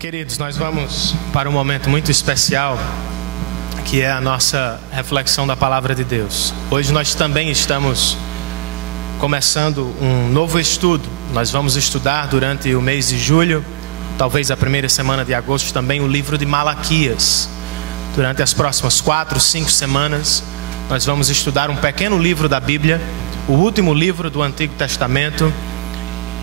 Queridos, nós vamos para um momento muito especial, que é a nossa reflexão da Palavra de Deus. Hoje nós também estamos começando um novo estudo. Nós vamos estudar durante o mês de julho, talvez a primeira semana de agosto também, o livro de Malaquias. Durante as próximas 4, 5 semanas, nós vamos estudar um pequeno livro da Bíblia, o último livro do Antigo Testamento.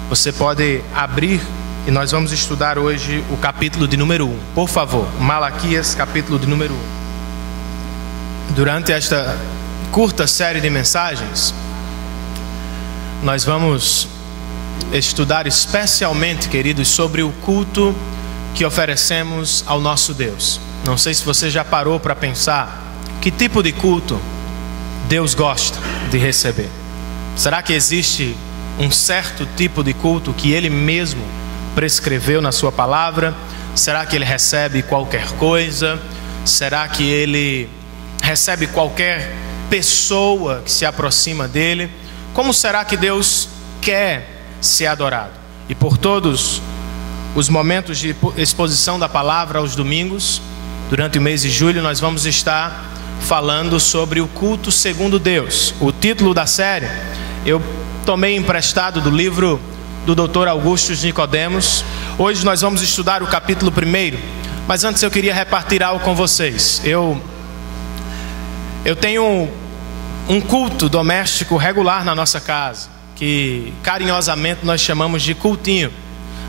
Você pode abrir e nós vamos estudar hoje o capítulo de número 1. Por favor, Malaquias, capítulo de número 1. Durante esta curta série de mensagens, nós vamos estudar especialmente, queridos, sobre o culto que oferecemos ao nosso Deus. Não sei se você já parou para pensar que tipo de culto Deus gosta de receber. Será que existe um certo tipo de culto que Ele mesmo prescreveu na sua palavra? Será que Ele recebe qualquer coisa? Será que Ele recebe qualquer pessoa que se aproxima dEle? Como será que Deus quer ser adorado? E por todos os momentos de exposição da palavra aos domingos, durante o mês de julho, nós vamos estar falando sobre o culto segundo Deus. O título da série eu tomei emprestado do livro do Dr. Augusto Nicodemos. Hoje nós vamos estudar o capítulo 1, mas antes eu queria repartir algo com vocês. Eu tenho um culto doméstico regular na nossa casa, que carinhosamente nós chamamos de cultinho.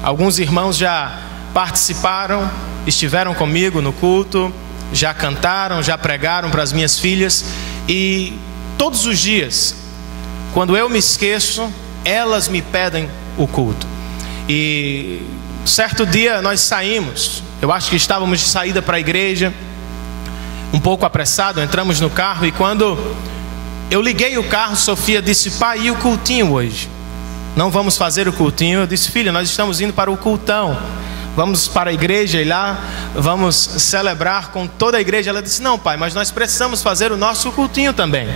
Alguns irmãos já participaram, estiveram comigo no culto, já cantaram, já pregaram para as minhas filhas, e todos os dias, quando eu me esqueço, elas me pedem o culto. E certo dia nós saímos, eu acho que estávamos de saída para a igreja, um pouco apressado, entramos no carro, e quando eu liguei o carro, Sofia disse: pai, e o cultinho hoje? Não vamos fazer o cultinho? Eu disse: filha, nós estamos indo para o cultão, vamos para a igreja e lá vamos celebrar com toda a igreja. Ela disse: não, pai, mas nós precisamos fazer o nosso cultinho também.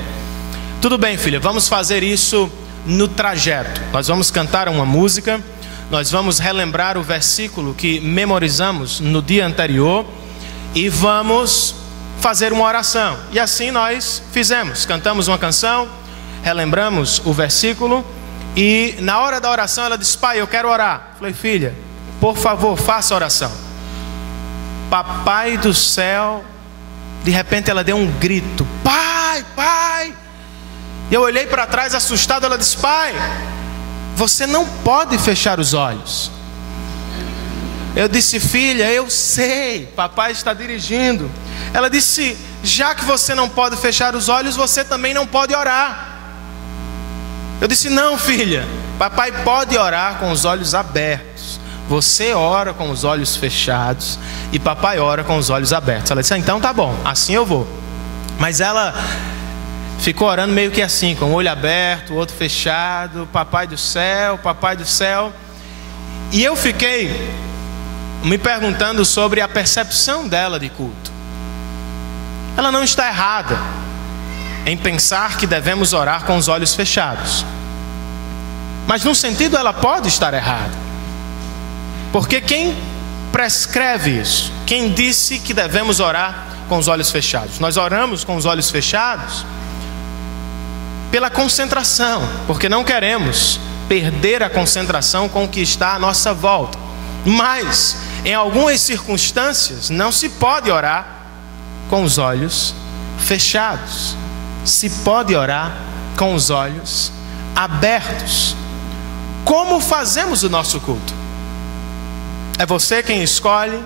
Tudo bem, filha, vamos fazer isso no trajeto. Nós vamos cantar uma música, nós vamos relembrar o versículo que memorizamos no dia anterior e vamos fazer uma oração. E assim nós fizemos, cantamos uma canção, relembramos o versículo, e na hora da oração ela disse: pai, eu quero orar. Eu falei: filha, por favor, faça a oração. Papai do céu, de repente ela deu um grito: pai, pai. E eu olhei para trás assustado. Ela disse: pai, você não pode fechar os olhos. Eu disse: filha, eu sei, papai está dirigindo. Ela disse: já que você não pode fechar os olhos, você também não pode orar. Eu disse: não, filha, papai pode orar com os olhos abertos. Você ora com os olhos fechados e papai ora com os olhos abertos. Ela disse: então tá bom, assim eu vou. Mas ela ficou orando meio que assim, com o olho aberto, o outro fechado. Papai do céu, papai do céu. E eu fiquei me perguntando sobre a percepção dela de culto. Ela não está errada em pensar que devemos orar com os olhos fechados, mas num sentido ela pode estar errada, porque quem prescreve isso? Quem disse que devemos orar com os olhos fechados? Nós oramos com os olhos fechados pela concentração, porque não queremos perder a concentração com o que está à nossa volta. Mas em algumas circunstâncias não se pode orar com os olhos fechados, se pode orar com os olhos abertos. Como fazemos o nosso culto? É você quem escolhe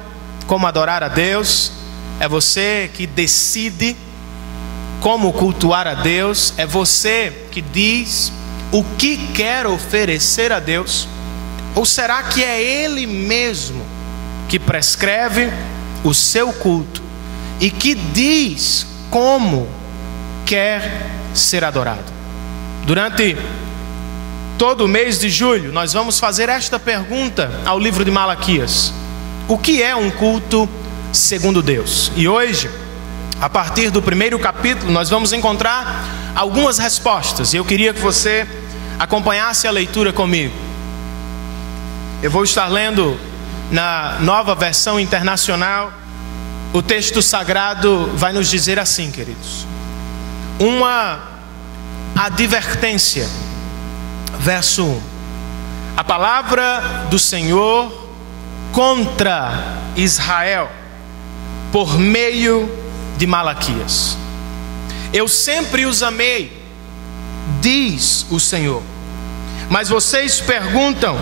como adorar a Deus, é você que decide como cultuar a Deus, é você que diz o que quer oferecer a Deus? Ou será que é Ele mesmo que prescreve o seu culto e que diz como quer ser adorado? Durante todo o mês de julho, nós vamos fazer esta pergunta ao livro de Malaquias: o que é um culto segundo Deus? E hoje, a partir do 1º capítulo, nós vamos encontrar algumas respostas, e eu queria que você acompanhasse a leitura comigo. Eu vou estar lendo na Nova Versão Internacional, o texto sagrado vai nos dizer assim, queridos: uma advertência. Verso 1: a palavra do Senhor contra Israel por meio de Malaquias. Eu sempre os amei, diz o Senhor. Mas vocês perguntam: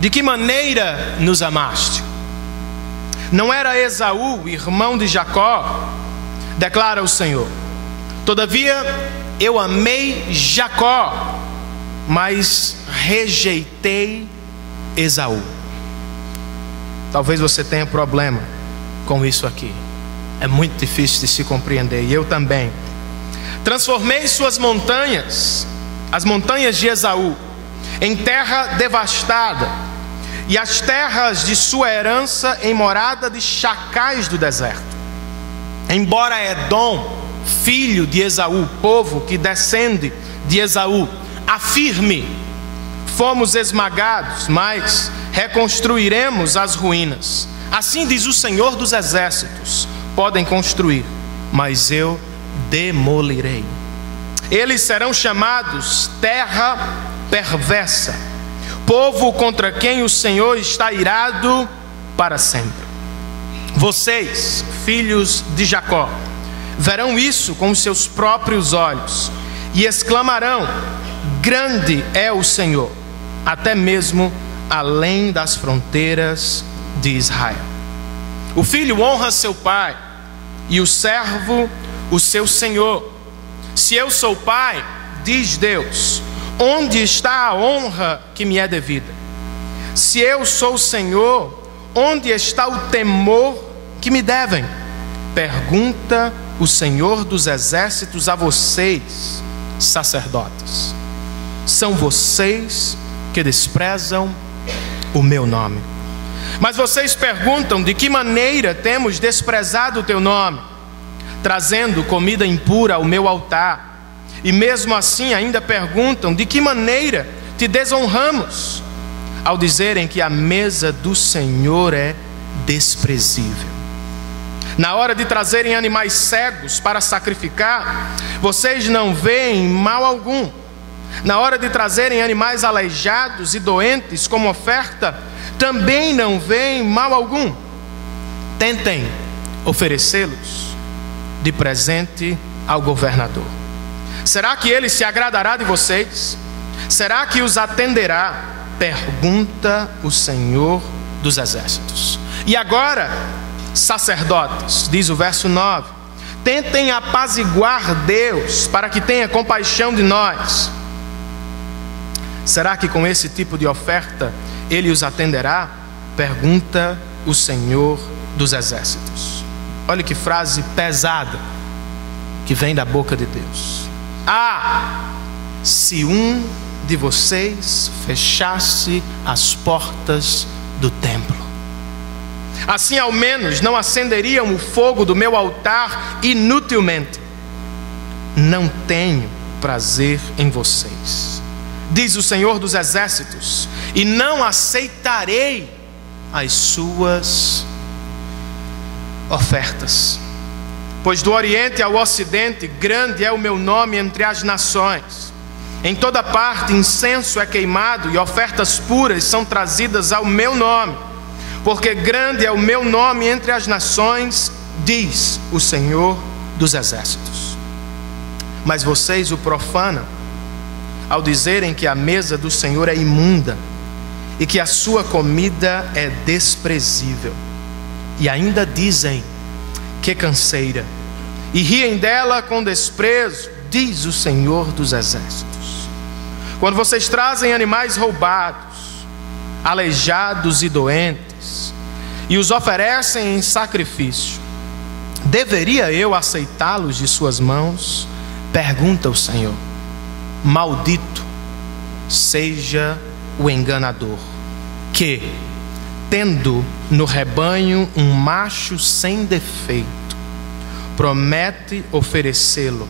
de que maneira nos amaste? Não era Esaú, irmão de Jacó? Declara o Senhor. Todavia eu amei Jacó, mas rejeitei Esaú. Talvez você tenha problema com isso aqui. É muito difícil de se compreender, e eu também. Transformei suas montanhas, as montanhas de Esaú, em terra devastada, e as terras de sua herança em morada de chacais do deserto. Embora Edom, filho de Esaú, povo que descende de Esaú, afirme: fomos esmagados, mas reconstruiremos as ruínas. Assim diz o Senhor dos Exércitos: podem construir, mas eu demolirei. Eles serão chamados terra perversa, povo contra quem o Senhor está irado para sempre. Vocês, filhos de Jacó, verão isso com os seus próprios olhos e exclamarão: grande é o Senhor, até mesmo além das fronteiras de Israel. O filho honra seu pai e o servo o seu senhor. Se eu sou pai, diz Deus, onde está a honra que me é devida? Se eu sou senhor, onde está o temor que me devem? Pergunta o Senhor dos Exércitos a vocês, sacerdotes. São vocês que desprezam o meu nome. Mas vocês perguntam: de que maneira temos desprezado o teu nome? Trazendo comida impura ao meu altar. E mesmo assim ainda perguntam: de que maneira te desonramos? Ao dizerem que a mesa do Senhor é desprezível. Na hora de trazerem animais cegos para sacrificar, vocês não veem mal algum. Na hora de trazerem animais aleijados e doentes como oferta, também não veem mal algum. Tentem oferecê-los de presente ao governador. Será que ele se agradará de vocês? Será que os atenderá? Pergunta o Senhor dos Exércitos. E agora, sacerdotes, diz o verso 9, tentem apaziguar Deus para que tenha compaixão de nós. Será que com esse tipo de oferta ele os atenderá? Pergunta o Senhor dos Exércitos. Olha que frase pesada que vem da boca de Deus. Se um de vocês fechasse as portas do templo, assim ao menos não acenderiam o fogo do meu altar inutilmente. Não tenho prazer em vocês, diz o Senhor dos Exércitos, e não aceitarei as suas ofertas. Pois do Oriente ao Ocidente, grande é o meu nome entre as nações. Em toda parte incenso é queimado e ofertas puras são trazidas ao meu nome. Porque grande é o meu nome entre as nações, diz o Senhor dos Exércitos. Mas vocês o profanam ao dizerem que a mesa do Senhor é imunda e que a sua comida é desprezível. E ainda dizem: que canseira, e riem dela com desprezo, diz o Senhor dos Exércitos. Quando vocês trazem animais roubados, aleijados e doentes, e os oferecem em sacrifício, deveria eu aceitá-los de suas mãos? Pergunta o Senhor. Maldito seja o enganador, que, tendo no rebanho um macho sem defeito, promete oferecê-lo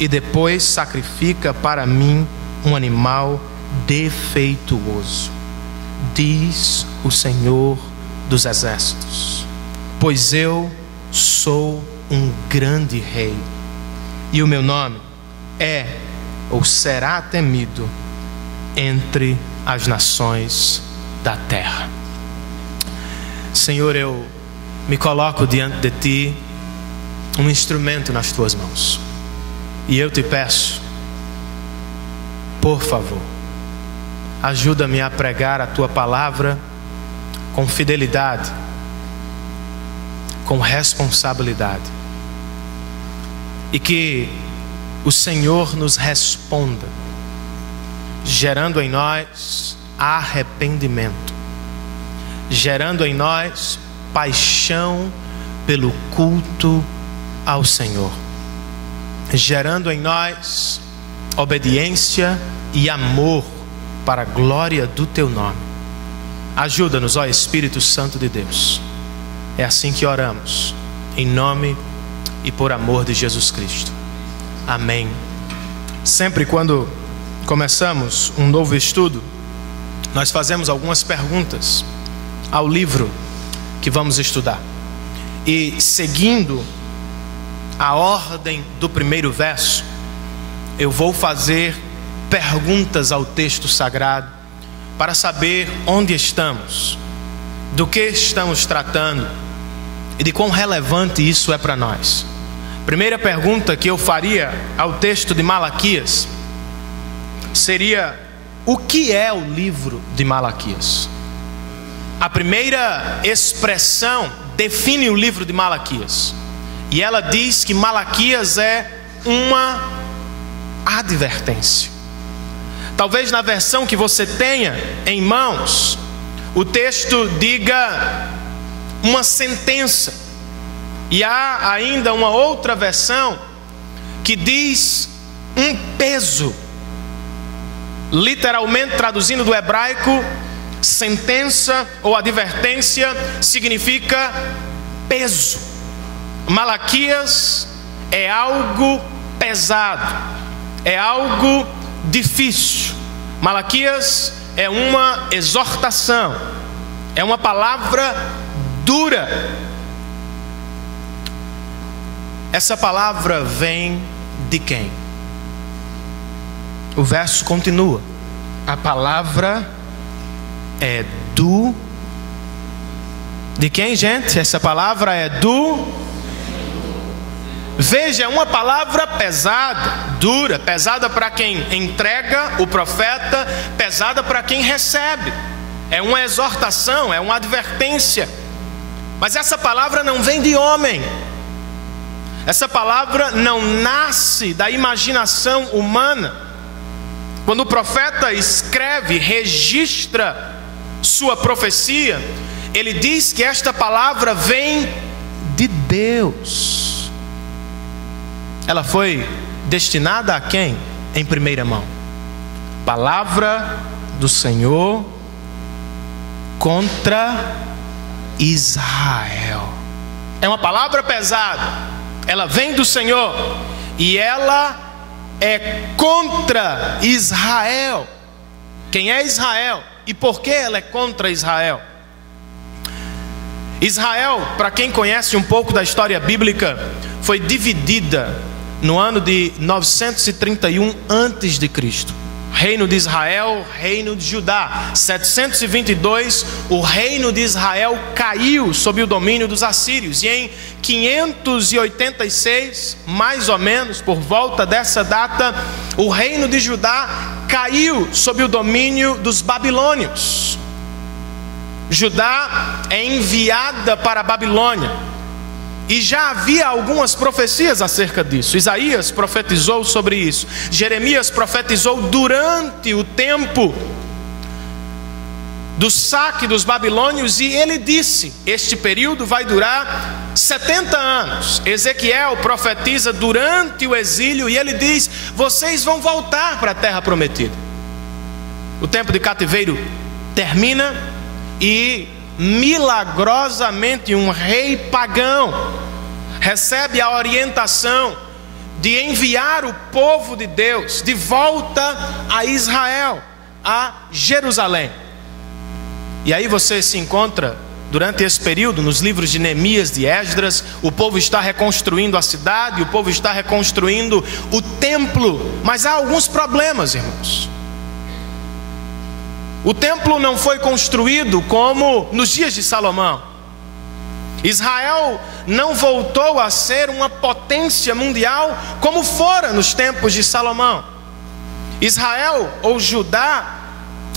e depois sacrifica para mim um animal defeituoso, diz o Senhor dos exércitos, pois eu sou um grande rei, e o meu nome é ou será temido entre as nações da terra. Senhor, eu me coloco diante de Ti, um instrumento nas Tuas mãos, e eu te peço, por favor, ajuda-me a pregar a Tua palavra com fidelidade, com responsabilidade, e que o Senhor nos responda, gerando em nós arrependimento, gerando em nós paixão pelo culto ao Senhor, gerando em nós obediência e amor para a glória do Teu nome. Ajuda-nos, ó Espírito Santo de Deus. É assim que oramos, em nome e por amor de Jesus Cristo. Amém. Sempre quando começamos um novo estudo, nós fazemos algumas perguntas ao livro que vamos estudar. E seguindo a ordem do primeiro verso, eu vou fazer perguntas ao texto sagrado para saber onde estamos, do que estamos tratando e de quão relevante isso é para nós. Primeira pergunta que eu faria ao texto de Malaquias seria: o que é o livro de Malaquias? A primeira expressão define o livro de Malaquias, e ela diz que Malaquias é uma advertência. Talvez na versão que você tenha em mãos, o texto diga uma sentença, e há ainda uma outra versão que diz um peso. Literalmente traduzindo do hebraico, sentença ou advertência significa peso. Malaquias é algo pesado, é algo difícil. Malaquias é uma exortação, é uma palavra dura. Essa palavra vem de quem? O verso continua: a palavra é do... De quem, gente? Essa palavra é do... Veja, é uma palavra pesada, dura, pesada para quem entrega o profeta, pesada para quem recebe. É uma exortação, é uma advertência. Mas essa palavra não vem de homem. Essa palavra não nasce da imaginação humana. Quando o profeta escreve, registra sua profecia, ele diz que esta palavra vem de Deus. Ela foi destinada a quem? Em primeira mão. Palavra do Senhor contra Israel. É uma palavra pesada. Ela vem do Senhor e ela é contra Israel. Quem é Israel? E por que ela é contra Israel? Israel, para quem conhece um pouco da história bíblica, foi dividida no ano de 931 a.C. Reino de Israel, reino de Judá. 722, o reino de Israel caiu sob o domínio dos assírios. E em 586, mais ou menos, por volta dessa data, o reino de Judá caiu sob o domínio dos babilônios. Judá é enviada para a Babilônia. E já havia algumas profecias acerca disso. Isaías profetizou sobre isso. Jeremias profetizou durante o tempo do saque dos babilônios. E ele disse: este período vai durar 70 anos. Ezequiel profetiza durante o exílio. E ele diz: vocês vão voltar para a terra prometida. O tempo de cativeiro termina. E milagrosamente um rei pagão recebe a orientação de enviar o povo de Deus de volta a Israel, a Jerusalém. E aí você se encontra Durante esse período, nos livros de Neemias, de Esdras, o povo está reconstruindo a cidade, o povo está reconstruindo o templo, mas há alguns problemas, irmãos. O templo não foi construído como nos dias de Salomão. Israel não voltou a ser uma potência mundial como fora nos tempos de Salomão. Israel, ou Judá,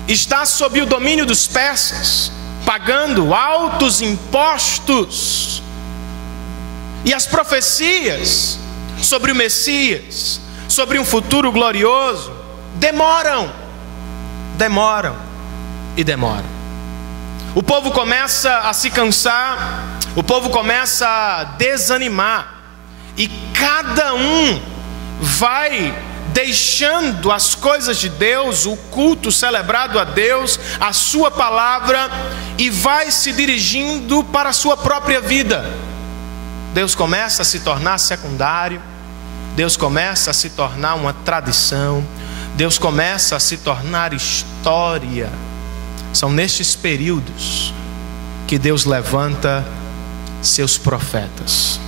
está sob o domínio dos persas, pagando altos impostos. E as profecias sobre o Messias, sobre um futuro glorioso, demoram. O povo começa a se cansar, o povo começa a desanimar, e cada um vai deixando as coisas de Deus, o culto celebrado a Deus, a sua palavra, e vai se dirigindo para a sua própria vida. Deus começa a se tornar secundário, Deus começa a se tornar uma tradição, Deus começa a se tornar história. São nestes períodos que Deus levanta seus profetas.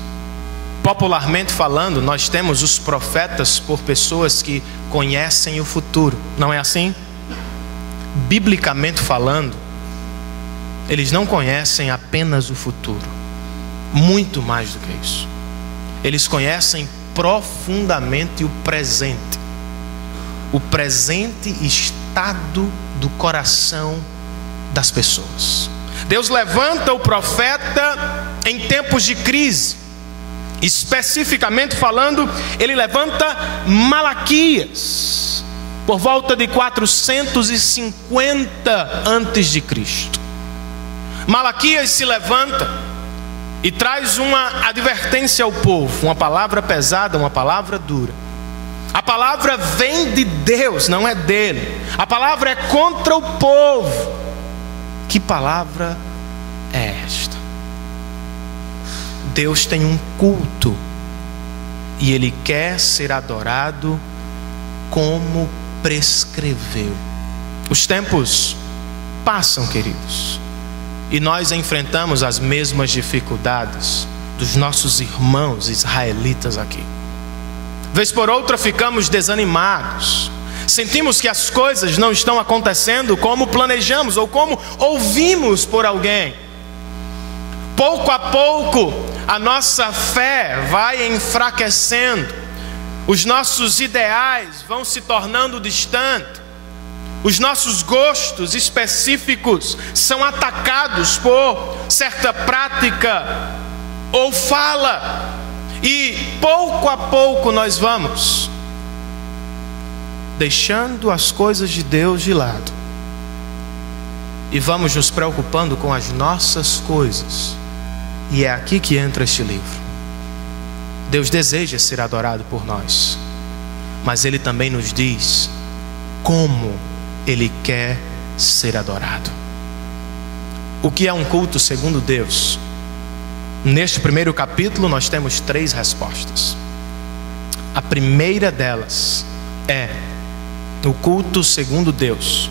Popularmente falando, nós temos os profetas por pessoas que conhecem o futuro, não é assim? Biblicamente falando, eles não conhecem apenas o futuro, muito mais do que isso. Eles conhecem profundamente o presente estado do coração das pessoas. Deus levanta o profeta em tempos de crise. Especificamente falando, ele levanta Malaquias por volta de 450 antes de Cristo. Malaquias se levanta e traz uma advertência ao povo, uma palavra pesada, uma palavra dura. A palavra vem de Deus, não é dele. A palavra é contra o povo. Que palavra é esta? Deus tem um culto e Ele quer ser adorado como prescreveu. Os tempos passam, queridos, e nós enfrentamos as mesmas dificuldades dos nossos irmãos israelitas aqui. Vez por outra ficamos desanimados, sentimos que as coisas não estão acontecendo como planejamos ou como ouvimos por alguém. Pouco a pouco a nossa fé vai enfraquecendo, os nossos ideais vão se tornando distantes, os nossos gostos específicos são atacados por certa prática ou fala, e pouco a pouco nós vamos deixando as coisas de Deus de lado e vamos nos preocupando com as nossas coisas. E é aqui que entra este livro. Deus deseja ser adorado por nós, mas Ele também nos diz como Ele quer ser adorado. O que é um culto segundo Deus? Neste primeiro capítulo nós temos 3 respostas. A primeira delas é: o culto segundo Deus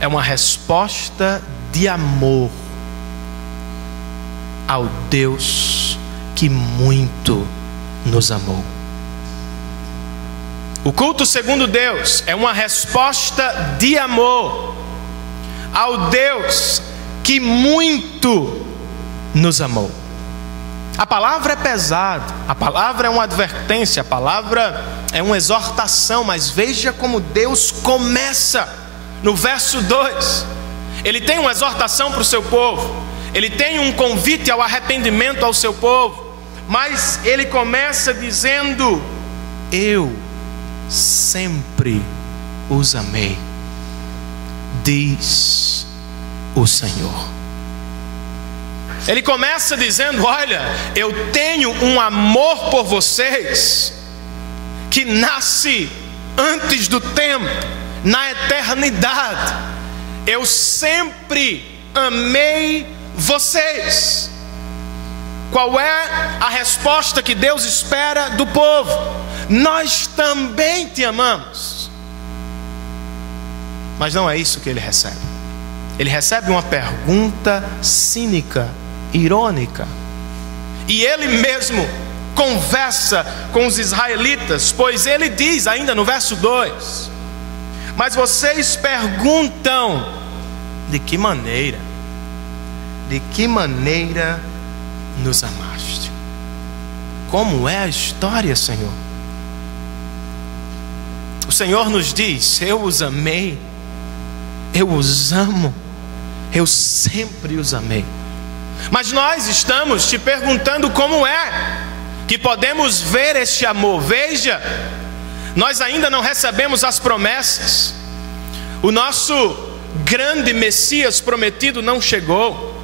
é uma resposta de amor ao Deus que muito nos amou. O culto segundo Deus é uma resposta de amor ao Deus que muito nos amou. A palavra é pesada, a palavra é uma advertência, a palavra é uma exortação, mas veja como Deus começa no verso 2. Ele tem uma exortação para o seu povo, Ele tem um convite ao arrependimento ao seu povo, mas Ele começa dizendo: eu sempre os amei, diz o Senhor. Ele começa dizendo: olha, eu tenho um amor por vocês que nasce antes do tempo, na eternidade. Eu sempre amei vocês. Qual é a resposta que Deus espera do povo? Nós também te amamos. Mas não é isso que ele recebe. ele recebe uma pergunta cínica, irônica. E ele mesmo conversa com os israelitas, pois ele diz ainda no verso 2: mas vocês perguntam, de que maneira nos amaste? Como é a história, Senhor? O Senhor nos diz: eu os amei, eu os amo, eu sempre os amei. Mas nós estamos te perguntando como é que podemos ver este amor. Veja, nós ainda não recebemos as promessas. O nosso grande Messias prometido não chegou.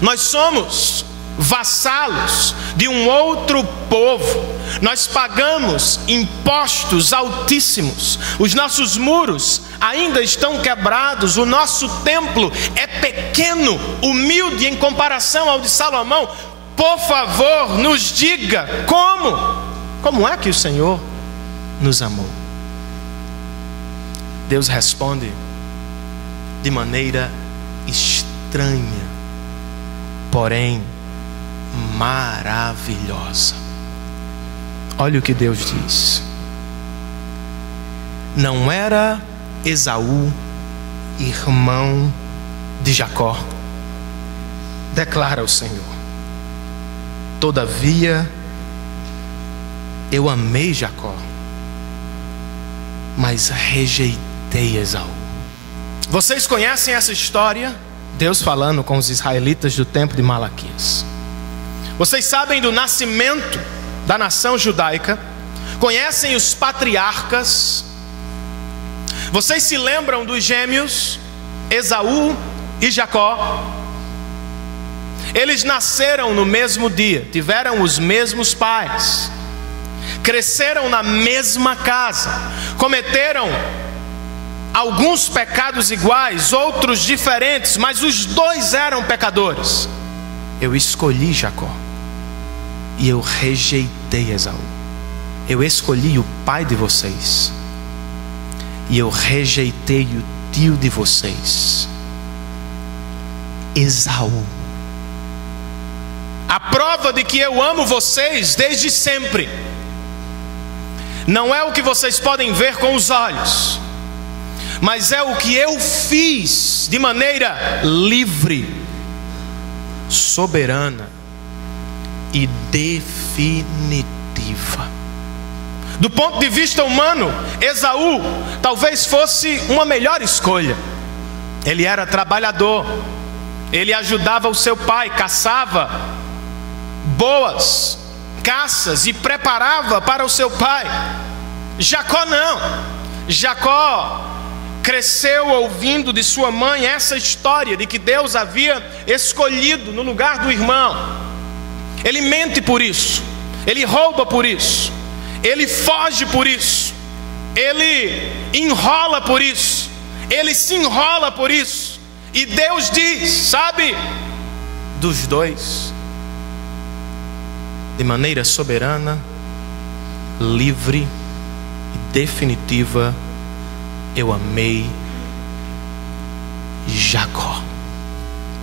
Nós somos vassalos de um outro povo. Nós pagamos impostos altíssimos. Os nossos muros ainda estão quebrados. O nosso templo é pequeno, humilde em comparação ao de Salomão. Por favor, nos diga como é que o Senhor nos amou. Deus responde de maneira estranha, porém maravilhosa. Olha o que Deus diz: não era Esaú irmão de Jacó? Declara o Senhor: todavia eu amei Jacó, mas rejeitei Esaú. Vocês conhecem essa história? Deus falando com os israelitas do tempo de Malaquias. Vocês sabem do nascimento da nação judaica, conhecem os patriarcas. Vocês se lembram dos gêmeos Esaú e Jacó? Eles nasceram no mesmo dia, tiveram os mesmos pais, cresceram na mesma casa, cometeram alguns pecados iguais, outros diferentes, mas os dois eram pecadores. Eu escolhi Jacó e eu rejeitei Esaú. Eu escolhi o pai de vocês e eu rejeitei o tio de vocês, Esaú. A prova de que eu amo vocês desde sempre não é o que vocês podem ver com os olhos, mas é o que eu fiz de maneira livre, soberana e definitiva. Do ponto de vista humano, Esaú talvez fosse uma melhor escolha. Ele era trabalhador, ele ajudava o seu pai, caçava boas caças e preparava para o seu pai. Jacó não. Jacó cresceu ouvindo de sua mãe essa história de que Deus havia escolhido no lugar do irmão. Ele mente por isso, ele rouba por isso, ele foge por isso, ele enrola por isso, ele se enrola por isso. E Deus diz, sabe, dos dois, de maneira soberana, livre e definitiva, eu amei Jacó.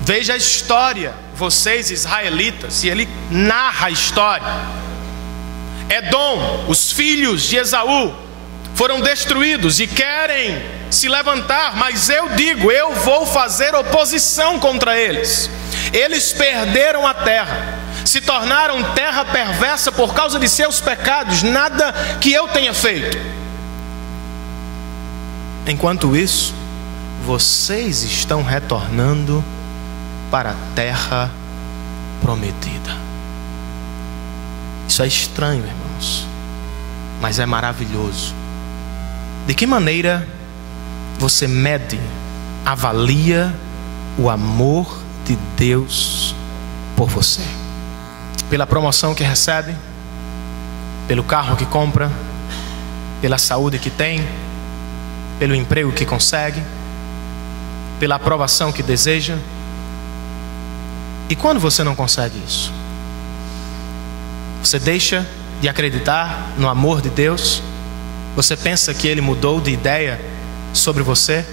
Veja a história, vocês israelitas, e ele narra a história. Edom, os filhos de Esaú, foram destruídos e querem se levantar, mas eu digo, eu vou fazer oposição contra eles. Eles perderam a terra, se tornaram terra perversa por causa de seus pecados, nada que eu tenha feito. Enquanto isso, vocês estão retornando para a terra prometida. Isso é estranho, irmãos, mas é maravilhoso. De que maneira você mede, avalia o amor de Deus por você? Pela promoção que recebe, pelo carro que compra, pela saúde que tem, pelo emprego que consegue, pela aprovação que deseja. E quando você não consegue isso, você deixa de acreditar no amor de Deus? Você pensa que Ele mudou de ideia sobre você?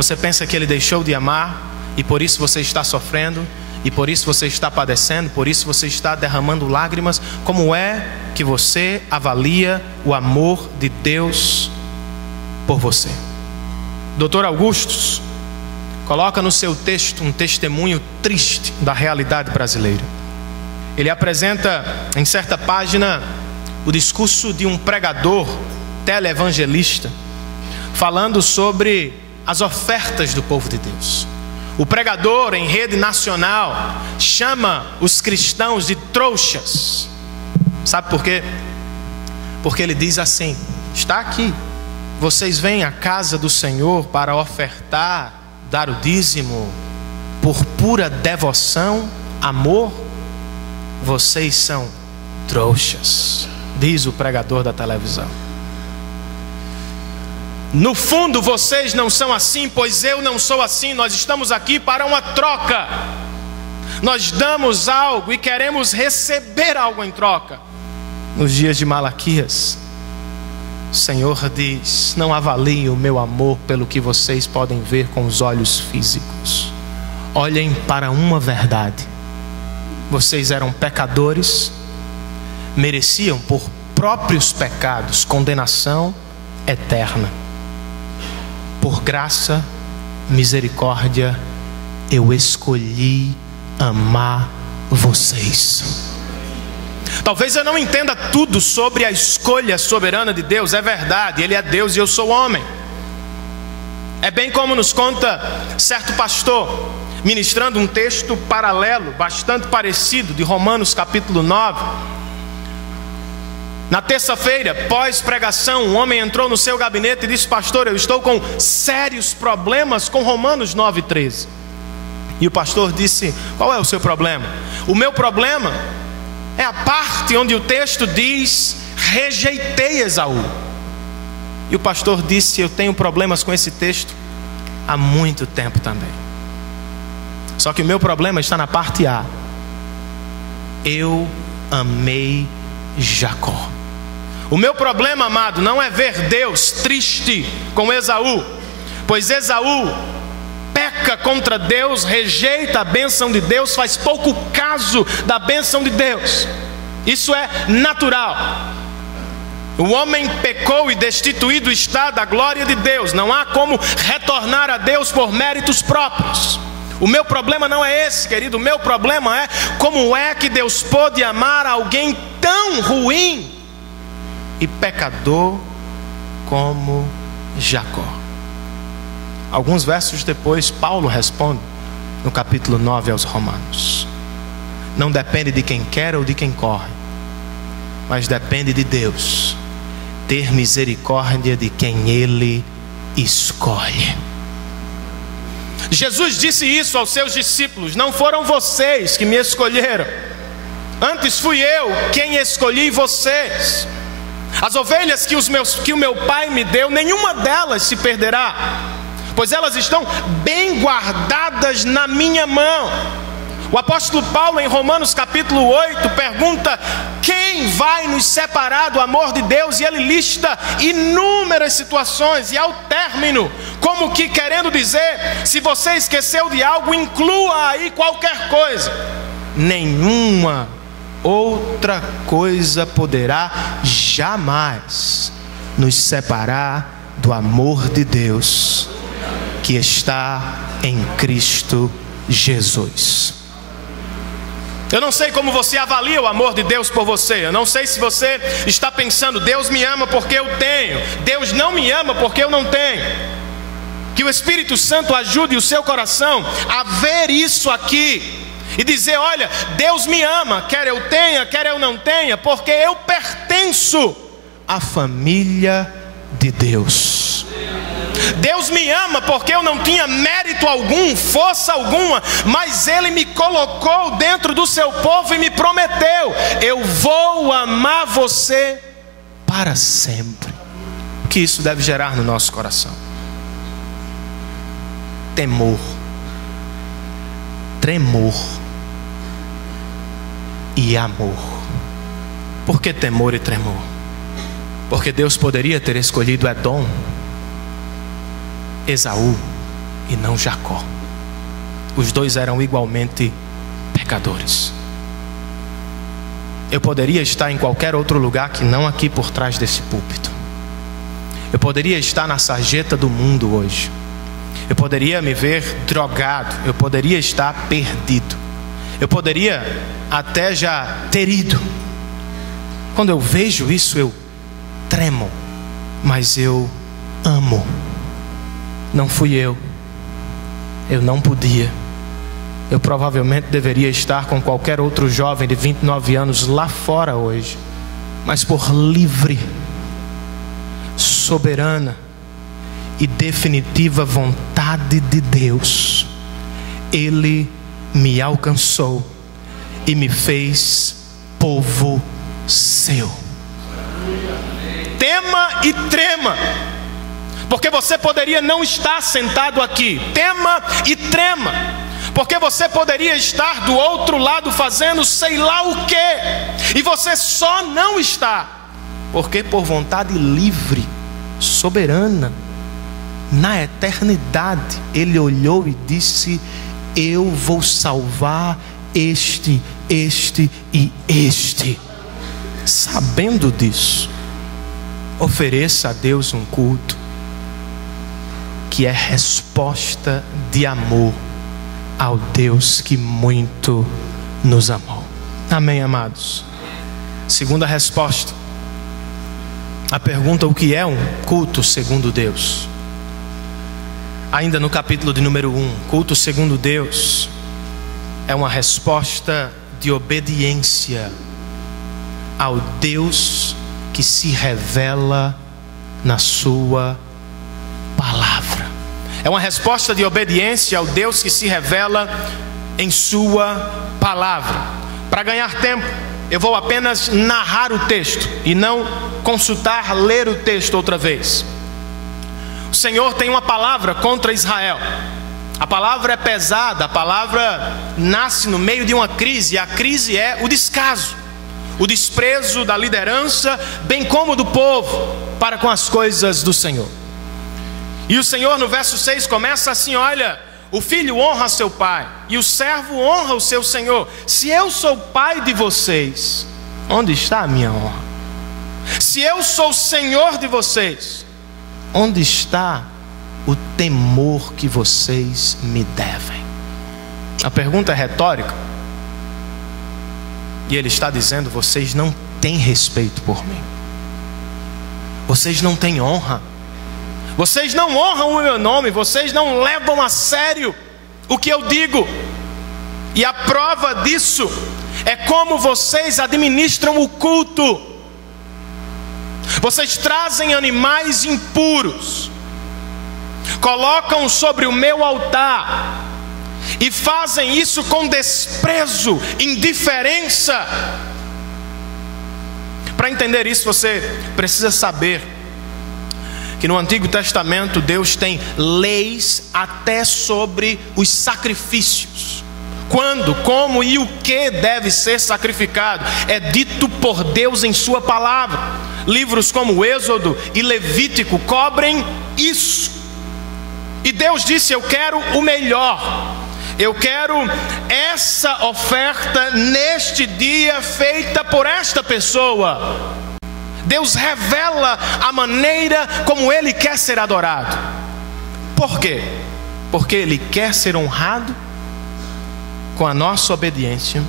Você pensa que ele deixou de amar e por isso você está sofrendo, e por isso você está padecendo, por isso você está derramando lágrimas? Como é que você avalia o amor de Deus por você? Dr. Augustus coloca no seu texto um testemunho triste da realidade brasileira. Ele apresenta em certa página o discurso de um pregador televangelista falando sobre as ofertas do povo de Deus. O pregador em rede nacional chama os cristãos de trouxas. Sabe por quê? Porque ele diz assim: está aqui, vocês vêm à casa do Senhor para ofertar, dar o dízimo por pura devoção, amor? Vocês são trouxas, diz o pregador da televisão. No fundo vocês não são assim, pois eu não sou assim. Nós estamos aqui para uma troca. Nós damos algo e queremos receber algo em troca. Nos dias de Malaquias, o Senhor diz: não avaliem o meu amor pelo que vocês podem ver com os olhos físicos. Olhem para uma verdade: vocês eram pecadores, mereciam por próprios pecados condenação eterna. Por graça, misericórdia, eu escolhi amar vocês. Talvez eu não entenda tudo sobre a escolha soberana de Deus, é verdade, Ele é Deus e eu sou homem. É bem como nos conta certo pastor, ministrando um texto paralelo, bastante parecido, de Romanos capítulo 9. Na terça-feira, pós-pregação, um homem entrou no seu gabinete e disse: pastor, eu estou com sérios problemas com Romanos 9:13. E o pastor disse: qual é o seu problema? O meu problema é a parte onde o texto diz: rejeitei Esaú. E o pastor disse: eu tenho problemas com esse texto há muito tempo também. Só que o meu problema está na parte A: eu amei Jacó. O meu problema, amado, não é ver Deus triste com Esaú, pois Esaú peca contra Deus, rejeita a bênção de Deus, faz pouco caso da bênção de Deus. Isso é natural. O homem pecou e destituído está da glória de Deus. Não há como retornar a Deus por méritos próprios. O meu problema não é esse, querido. O meu problema é como é que Deus pôde amar alguém tão ruim e pecador como Jacó. Alguns versos depois, Paulo responde no capítulo 9 aos Romanos: não depende de quem quer ou de quem corre, mas depende de Deus ter misericórdia de quem Ele escolhe. Jesus disse isso aos seus discípulos: não foram vocês que me escolheram, antes fui eu quem escolhi vocês. As ovelhas que o meu Pai me deu, nenhuma delas se perderá, pois elas estão bem guardadas na minha mão. O apóstolo Paulo, em Romanos capítulo 8, pergunta: quem vai nos separar do amor de Deus? E ele lista inúmeras situações, e ao término, como que querendo dizer: se você esqueceu de algo, inclua aí qualquer coisa. Nenhuma outra coisa poderá jamais nos separar do amor de Deus que está em Cristo Jesus. Eu não sei como você avalia o amor de Deus por você. Eu não sei se você está pensando: Deus me ama porque eu tenho, Deus não me ama porque eu não tenho. Que o Espírito Santo ajude o seu coração a ver isso aqui e dizer: olha, Deus me ama, quer eu tenha, quer eu não tenha, porque eu pertenço à família de Deus. Deus me ama porque eu não tinha mérito algum, força alguma, mas Ele me colocou dentro do seu povo e me prometeu: eu vou amar você para sempre. O que isso deve gerar no nosso coração? Temor, tremor e amor. Por que temor e tremor? Porque Deus poderia ter escolhido Edom, Esaú, e não Jacó. Os dois eram igualmente pecadores. Eu poderia estar em qualquer outro lugar que não aqui por trás desse púlpito. Eu poderia estar na sarjeta do mundo hoje. Eu poderia me ver drogado. Eu poderia estar perdido. Eu poderia até já ter ido. Quando eu vejo isso, eu tremo. Mas eu amo. Não fui eu. Eu não podia. Eu provavelmente deveria estar com qualquer outro jovem de 29 anos lá fora hoje. Mas por livre, soberana e definitiva vontade de Deus, Ele me alcançou e me fez povo seu. Tema e trema, porque você poderia não estar sentado aqui. Tema e trema, porque você poderia estar do outro lado fazendo sei lá o quê, e você só não está, porque por vontade livre, soberana, na eternidade, Ele olhou e disse: eu vou salvar este e este. Sabendo disso, ofereça a Deus um culto que é resposta de amor ao Deus que muito nos amou. Amém, amados? Segunda resposta, a pergunta: o que é um culto segundo Deus? Ainda no capítulo de número 1, culto segundo Deus é uma resposta de obediência ao Deus que se revela na sua palavra. É uma resposta de obediência ao Deus que se revela em sua palavra. Para ganhar tempo, eu vou apenas narrar o texto e não consultar, ler o texto outra vez. O Senhor tem uma palavra contra Israel. A palavra é pesada, a palavra nasce no meio de uma crise, e a crise é o descaso, o desprezo da liderança, bem como do povo, para com as coisas do Senhor. E o Senhor no verso 6 começa assim: olha, o filho honra seu pai, e o servo honra o seu senhor. Se eu sou pai de vocês, onde está a minha honra? Se eu sou senhor de vocês, onde está o temor que vocês me devem? A pergunta é retórica. E ele está dizendo: vocês não têm respeito por mim. Vocês não têm honra. Vocês não honram o meu nome. Vocês não levam a sério o que eu digo. E a prova disso é como vocês administram o culto. Vocês trazem animais impuros, colocam sobre o meu altar e fazem isso com desprezo, indiferença. Para entender isso, você precisa saber que no Antigo Testamento Deus tem leis até sobre os sacrifícios. Quando, como e o que deve ser sacrificado é dito por Deus em sua palavra. Livros como Êxodo e Levítico cobrem isso. E Deus disse: eu quero o melhor. Eu quero essa oferta neste dia feita por esta pessoa. Deus revela a maneira como Ele quer ser adorado. Por quê? Porque Ele quer ser honrado com a nossa obediência.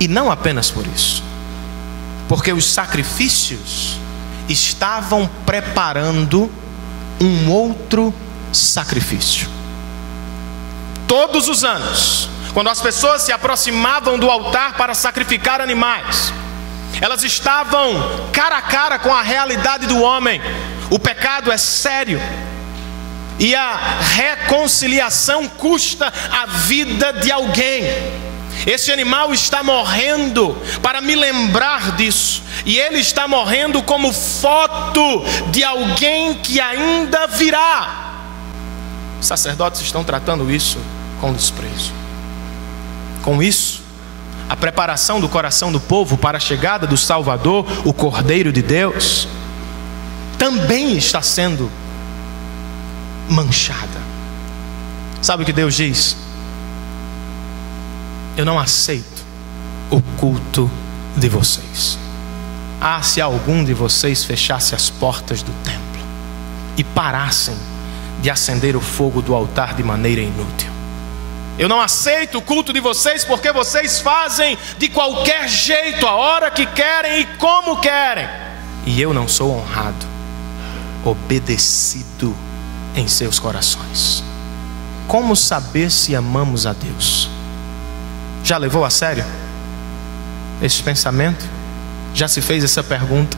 E não apenas por isso, porque os sacrifícios estavam preparando um outro sacrifício. Todos os anos, quando as pessoas se aproximavam do altar para sacrificar animais, elas estavam cara a cara com a realidade do homem. O pecado é sério, e a reconciliação custa a vida de alguém. Esse animal está morrendo para me lembrar disso, e ele está morrendo como foto de alguém que ainda virá. Os sacerdotes estão tratando isso com desprezo. Com isso, a preparação do coração do povo para a chegada do Salvador, o Cordeiro de Deus, também está sendo manchada. Sabe o que Deus diz? Eu não aceito o culto de vocês. Se algum de vocês fechasse as portas do templo e parassem de acender o fogo do altar de maneira inútil. Eu não aceito o culto de vocês porque vocês fazem de qualquer jeito, a hora que querem e como querem. E eu não sou honrado, obedecido em seus corações. Como saber se amamos a Deus? Já levou a sério esse pensamento? Já se fez essa pergunta?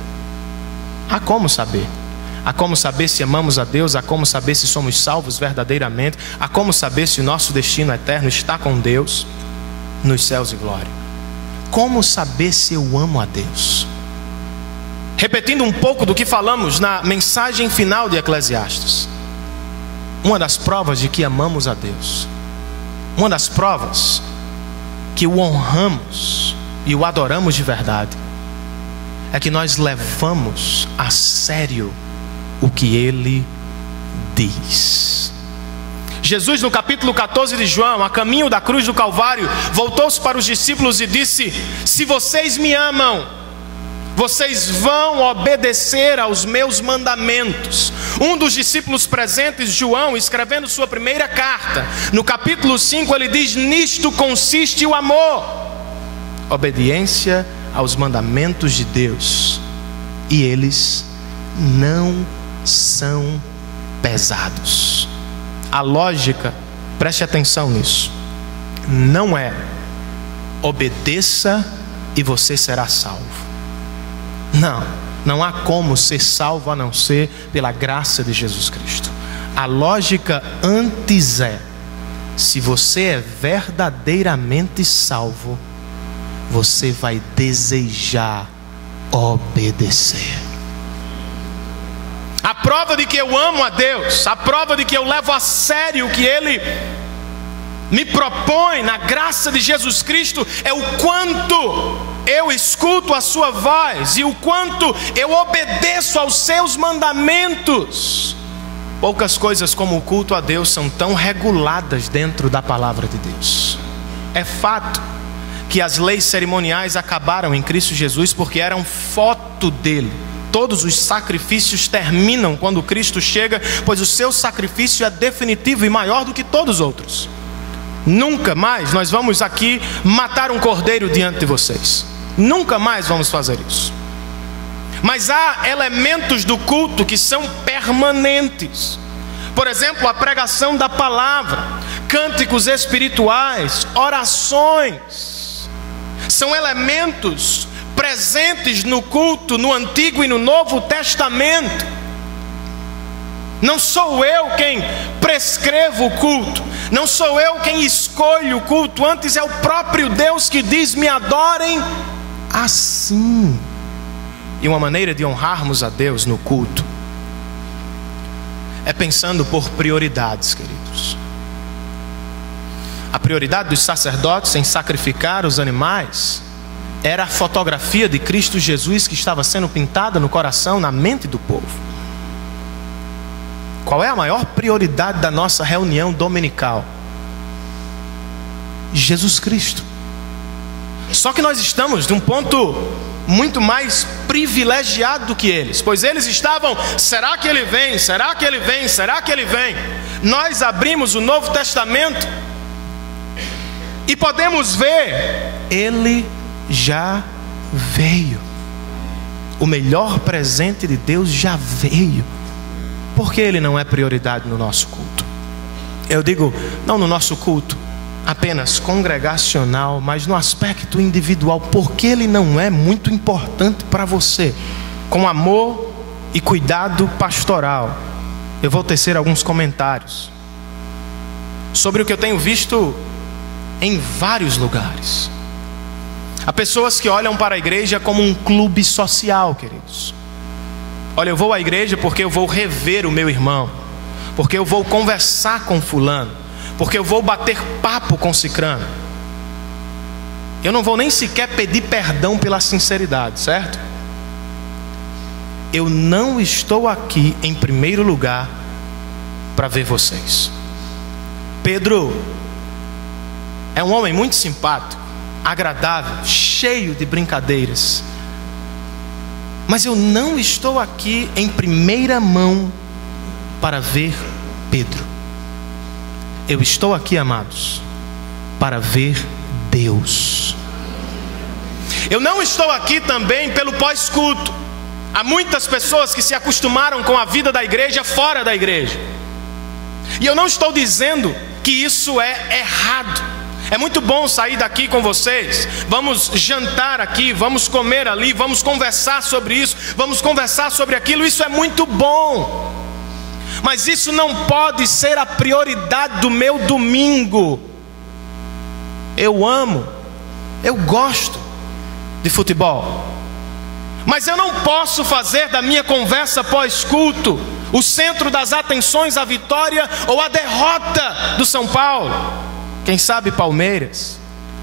Há como saber? Há como saber se amamos a Deus? Há como saber se somos salvos verdadeiramente? Há como saber se o nosso destino eterno está com Deus nos céus e glória? Como saber se eu amo a Deus? Repetindo um pouco do que falamos na mensagem final de Eclesiastes, uma das provas de que amamos a Deus, uma das provas que o honramos e o adoramos de verdade, é que nós levamos a sério o que Ele diz. Jesus, no capítulo 14 de João, a caminho da cruz do Calvário, voltou-se para os discípulos e disse: se vocês me amam, vocês vão obedecer aos meus mandamentos. Um dos discípulos presentes, João, escrevendo sua primeira carta, no capítulo 5, ele diz: nisto consiste o amor, obediência aos mandamentos de Deus, e eles não são pesados. A lógica, preste atenção nisso, não é obedeça e você será salvo. Não há como ser salvo a não ser pela graça de Jesus Cristo. A lógica antes é: se você é verdadeiramente salvo, você vai desejar obedecer. A prova de que eu amo a Deus, a prova de que eu levo a sério o que Ele me propõe na graça de Jesus Cristo, é o quanto eu escuto a sua voz e o quanto eu obedeço aos seus mandamentos. Poucas coisas como o culto a Deus são tão reguladas dentro da palavra de Deus. É fato que as leis cerimoniais acabaram em Cristo Jesus porque eram foto dele. Todos os sacrifícios terminam quando Cristo chega, pois o seu sacrifício é definitivo e maior do que todos os outros. Nunca mais nós vamos aqui matar um cordeiro diante de vocês. Nunca mais vamos fazer isso. Mas há elementos do culto que são permanentes. Por exemplo, a pregação da palavra, cânticos espirituais, orações. São elementos presentes no culto, no Antigo e no Novo Testamento. Não sou eu quem prescrevo o culto, não sou eu quem escolho o culto, antes é o próprio Deus que diz: me adorem assim. E uma maneira de honrarmos a Deus no culto é pensando por prioridades, queridos. A prioridade dos sacerdotes em sacrificar os animais era a fotografia de Cristo Jesus que estava sendo pintada no coração, na mente do povo. Qual é a maior prioridade da nossa reunião dominical? Jesus Cristo. Só que nós estamos de um ponto muito mais privilegiado do que eles, pois eles estavam: será que ele vem? Será que ele vem? Será que ele vem? Nós abrimos o Novo Testamento e podemos ver: ele já veio. O melhor presente de Deus já veio. Por que ele não é prioridade no nosso culto? Eu digo, não no nosso culto apenas congregacional, mas no aspecto individual. Porque ele não é muito importante para você, com amor e cuidado pastoral. Eu vou tecer alguns comentários sobre o que eu tenho visto em vários lugares. Há pessoas que olham para a igreja como um clube social, queridos. Olha, eu vou à igreja porque eu vou rever o meu irmão, porque eu vou conversar com fulano, porque eu vou bater papo com cicrano. Eu não vou nem sequer pedir perdão pela sinceridade, certo? Eu não estou aqui, em primeiro lugar, para ver vocês. Pedro é um homem muito simpático, agradável, cheio de brincadeiras. Mas eu não estou aqui em primeira mão para ver Pedro. Eu estou aqui, amados, para ver Deus. Eu não estou aqui também pelo pós-culto. Há muitas pessoas que se acostumaram com a vida da igreja fora da igreja. E eu não estou dizendo que isso é errado. É muito bom sair daqui com vocês. Vamos jantar aqui, vamos comer ali, vamos conversar sobre isso, vamos conversar sobre aquilo. Isso é muito bom. Mas isso não pode ser a prioridade do meu domingo. Eu amo, eu gosto de futebol, mas eu não posso fazer da minha conversa pós-culto o centro das atenções a vitória ou a derrota do São Paulo. Quem sabe Palmeiras,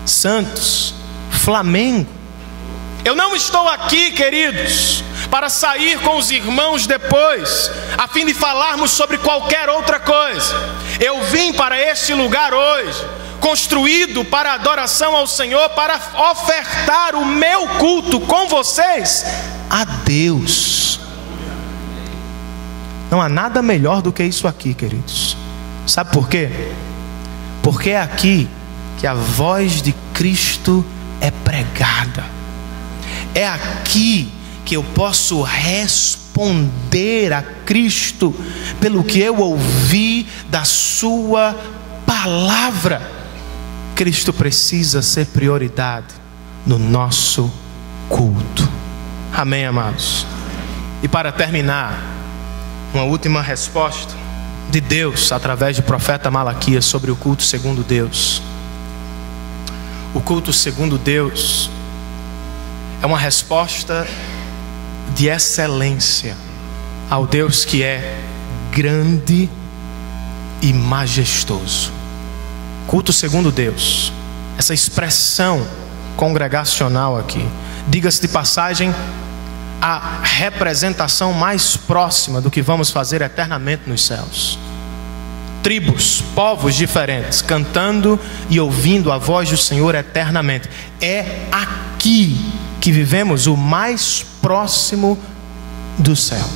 Santos, Flamengo. Eu não estou aqui, queridos, para sair com os irmãos depois, a fim de falarmos sobre qualquer outra coisa. Eu vim para este lugar hoje, construído para adoração ao Senhor, para ofertar o meu culto com vocês a Deus. Não há nada melhor do que isso aqui, queridos. Sabe por quê? Porque é aqui que a voz de Cristo é pregada. É aqui que eu posso responder a Cristo pelo que eu ouvi da sua palavra. Cristo precisa ser prioridade no nosso culto. Amém, amados? E para terminar, uma última resposta de Deus através do profeta Malaquias sobre o culto segundo Deus. O culto segundo Deus é uma resposta de excelência ao Deus que é grande e majestoso. Culto segundo Deus, essa expressão congregacional aqui, diga-se de passagem, a representação mais próxima do que vamos fazer eternamente nos céus. Tribos, povos diferentes, cantando e ouvindo a voz do Senhor eternamente. É aqui que vivemos o mais próximo do céu.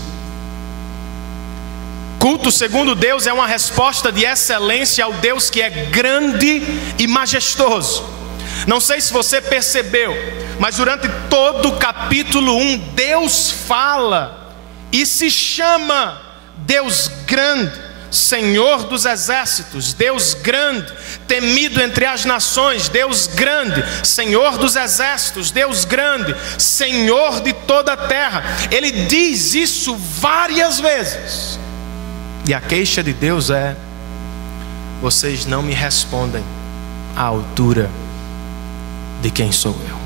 Culto segundo Deus é uma resposta de excelência ao Deus que é grande e majestoso. Não sei se você percebeu, mas durante todo o capítulo 1, Deus fala e se chama Deus grande, Senhor dos exércitos, Deus grande, temido entre as nações, Deus grande, Senhor dos exércitos, Deus grande, Senhor de toda a terra. Ele diz isso várias vezes. E a queixa de Deus é: vocês não me respondem à altura de quem sou eu.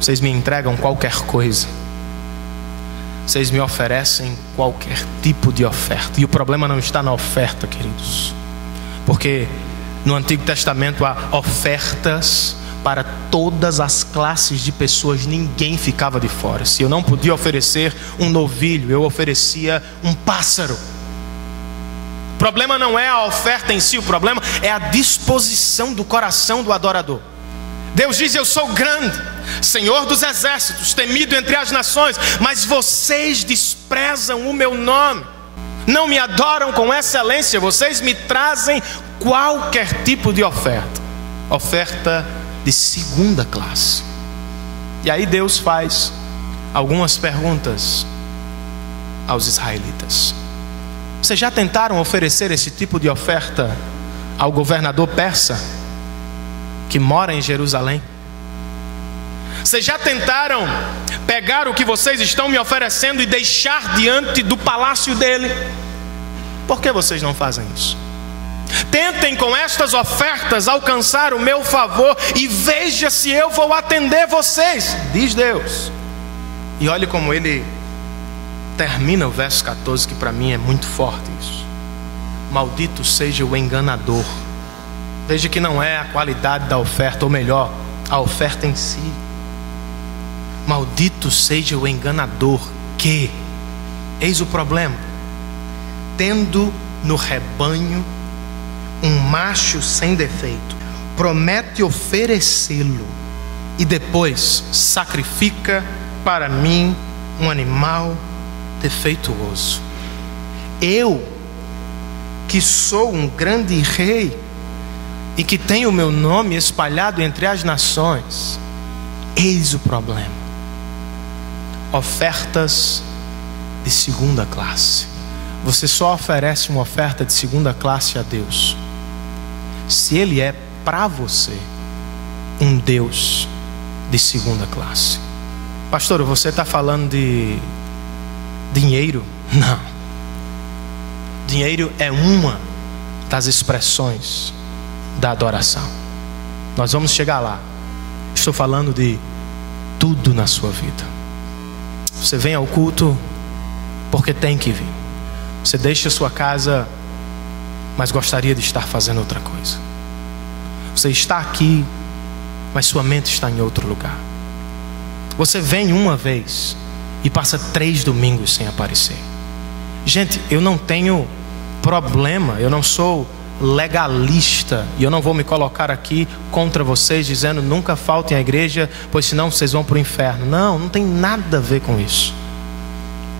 Vocês me entregam qualquer coisa, vocês me oferecem qualquer tipo de oferta. E o problema não está na oferta, queridos, porque no Antigo Testamento há ofertas para todas as classes de pessoas, ninguém ficava de fora. Se eu não podia oferecer um novilho, eu oferecia um pássaro. O problema não é a oferta em si, o problema é a disposição do coração do adorador. Deus diz: eu sou grande, Senhor dos exércitos, temido entre as nações, mas vocês desprezam o meu nome, não me adoram com excelência, vocês me trazem qualquer tipo de oferta, oferta de segunda classe. E aí Deus faz algumas perguntas aos israelitas. Vocês já tentaram oferecer esse tipo de oferta ao governador persa que mora em Jerusalém? Vocês já tentaram pegar o que vocês estão me oferecendo e deixar diante do palácio dele? Por que vocês não fazem isso? Tentem com estas ofertas alcançar o meu favor e veja se eu vou atender vocês, diz Deus. E olhe como ele termina o verso 14, que para mim é muito forte isso. Maldito seja o enganador. Veja que não é a qualidade da oferta, ou melhor, a oferta em si. Maldito seja o enganador que, eis o problema, tendo no rebanho um macho sem defeito, promete oferecê-lo e depois sacrifica para mim um animal defeituoso. Eu, que sou um grande rei e que tenho o meu nome espalhado entre as nações, eis o problema: ofertas de segunda classe. Você só oferece uma oferta de segunda classe a Deus se Ele é para você um Deus de segunda classe. Pastor, você está falando de dinheiro? Não. Dinheiro é uma das expressões da adoração. Nós vamos chegar lá. Estou falando de tudo na sua vida. Você vem ao culto porque tem que vir. Você deixa a sua casa, mas gostaria de estar fazendo outra coisa. Você está aqui, mas sua mente está em outro lugar. Você vem uma vez e passa 3 domingos sem aparecer. Gente, eu não tenho problema, eu não sou legalista e eu não vou me colocar aqui contra vocês dizendo nunca faltem à igreja, pois senão vocês vão para o inferno. Não, não tem nada a ver com isso.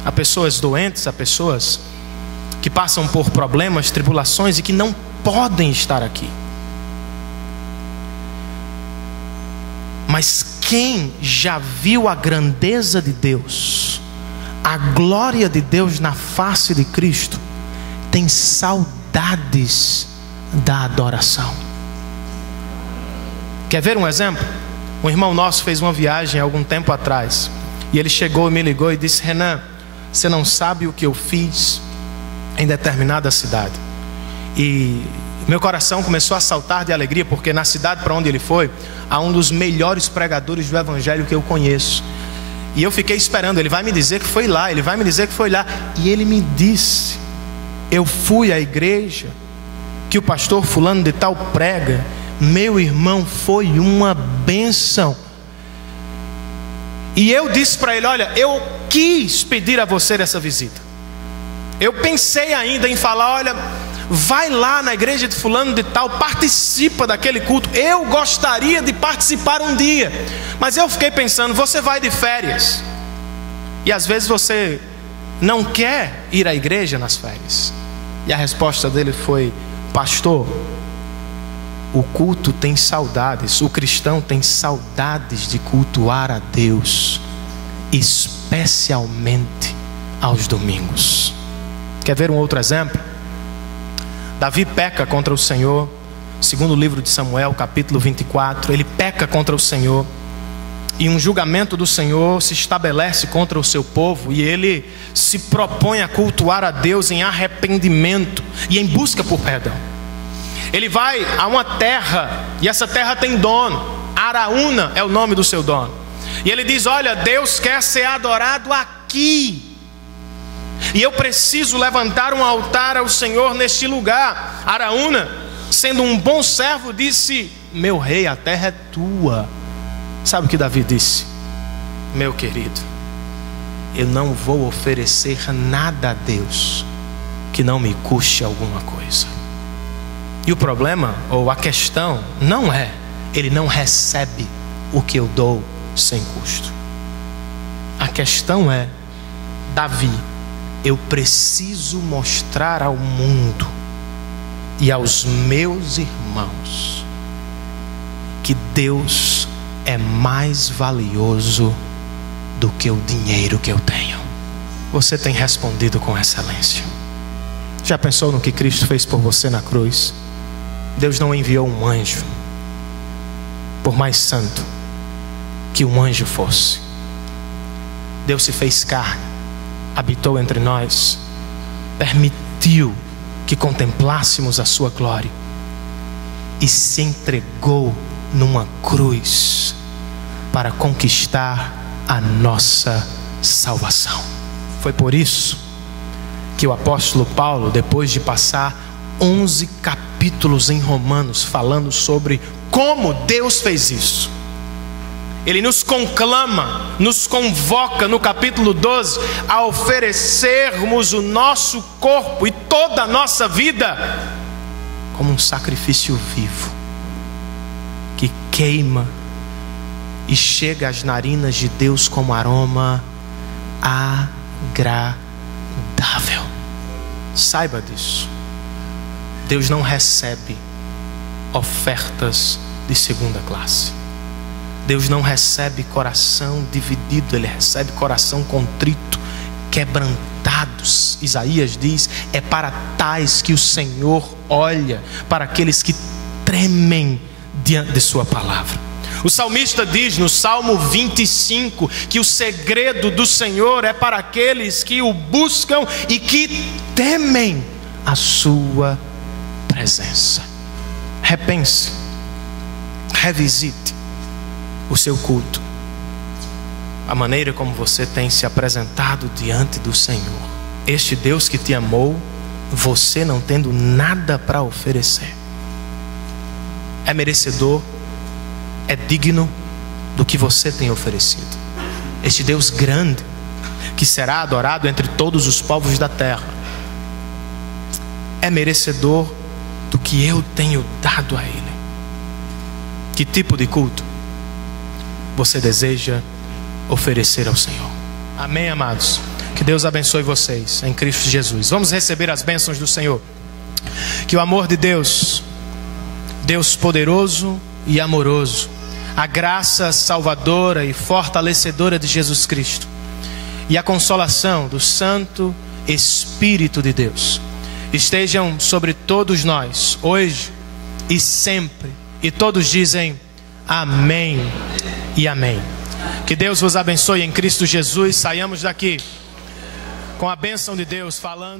Há pessoas doentes, há pessoas que passam por problemas, tribulações e que não podem estar aqui. Mas quem já viu a grandeza de Deus, a glória de Deus na face de Cristo, tem saudades da adoração. Quer ver um exemplo? Um irmão nosso fez uma viagem há algum tempo atrás e ele chegou e me ligou e disse: Renan, você não sabe o que eu fiz em determinada cidade. E meu coração começou a saltar de alegria, porque na cidade para onde ele foi, há um dos melhores pregadores do evangelho que eu conheço. E eu fiquei esperando, ele vai me dizer que foi lá, ele vai me dizer que foi lá. E ele me disse: eu fui à igreja que o pastor fulano de tal prega, meu irmão, foi uma bênção. E eu disse para ele: olha, eu quis pedir a você essa visita. Eu pensei ainda em falar: olha, vai lá na igreja de fulano de tal, participa daquele culto. Eu gostaria de participar um dia. Mas eu fiquei pensando: você vai de férias e às vezes você não quer ir à igreja nas férias. E a resposta dele foi: pastor, o culto tem saudades, o cristão tem saudades de cultuar a Deus, especialmente aos domingos. Quer ver um outro exemplo? Davi peca contra o Senhor, segundo o livro de Samuel, capítulo 24. Ele peca contra o Senhor e um julgamento do Senhor se estabelece contra o seu povo, e ele se propõe a cultuar a Deus em arrependimento e em busca por perdão. Ele vai a uma terra, e essa terra tem dono. Araúna é o nome do seu dono. E ele diz: olha, Deus quer ser adorado aqui, e eu preciso levantar um altar ao Senhor neste lugar. Araúna, sendo um bom servo, disse: meu rei, a terra é tua. Sabe o que Davi disse? Meu querido, eu não vou oferecer nada a Deus que não me custe alguma coisa. E o problema, ou a questão, não é ele não recebe o que eu dou sem custo. A questão é: Davi, eu preciso mostrar ao mundo e aos meus irmãos que Deus é mais valioso do que o dinheiro que eu tenho. Você tem respondido com excelência. Já pensou no que Cristo fez por você na cruz? Deus não enviou um anjo, por mais santo que um anjo fosse. Deus se fez carne, habitou entre nós, permitiu que contemplássemos a sua glória e se entregou numa cruz para conquistar a nossa salvação. Foi por isso que o apóstolo Paulo, depois de passar 11 capítulos em Romanos falando sobre como Deus fez isso, Ele nos conclama, nos convoca no capítulo 12 a oferecermos o nosso corpo e toda a nossa vida como um sacrifício vivo, que queima e chega às narinas de Deus como aroma agradável. Saiba disso. Deus não recebe ofertas de segunda classe. Deus não recebe coração dividido, Ele recebe coração contrito, quebrantados. Isaías diz: é para tais que o Senhor olha, para aqueles que tremem diante de sua palavra. O salmista diz no Salmo 25 que o segredo do Senhor é para aqueles que o buscam e que temem a sua presença. Repense, revisite o seu culto, a maneira como você tem se apresentado diante do Senhor. Este Deus que te amou, você não tendo nada para oferecer, é merecedor, é digno do que você tem oferecido. Este Deus grande, que será adorado entre todos os povos da terra, é merecedor do que eu tenho dado a Ele. Que tipo de culto você deseja oferecer ao Senhor? Amém, amados? Que Deus abençoe vocês em Cristo Jesus. Vamos receber as bênçãos do Senhor. Que o amor de Deus, Deus poderoso e amoroso, a graça salvadora e fortalecedora de Jesus Cristo e a consolação do Santo Espírito de Deus estejam sobre todos nós, hoje e sempre. E todos dizem amém e amém. Que Deus vos abençoe em Cristo Jesus. Saiamos daqui com a bênção de Deus falando.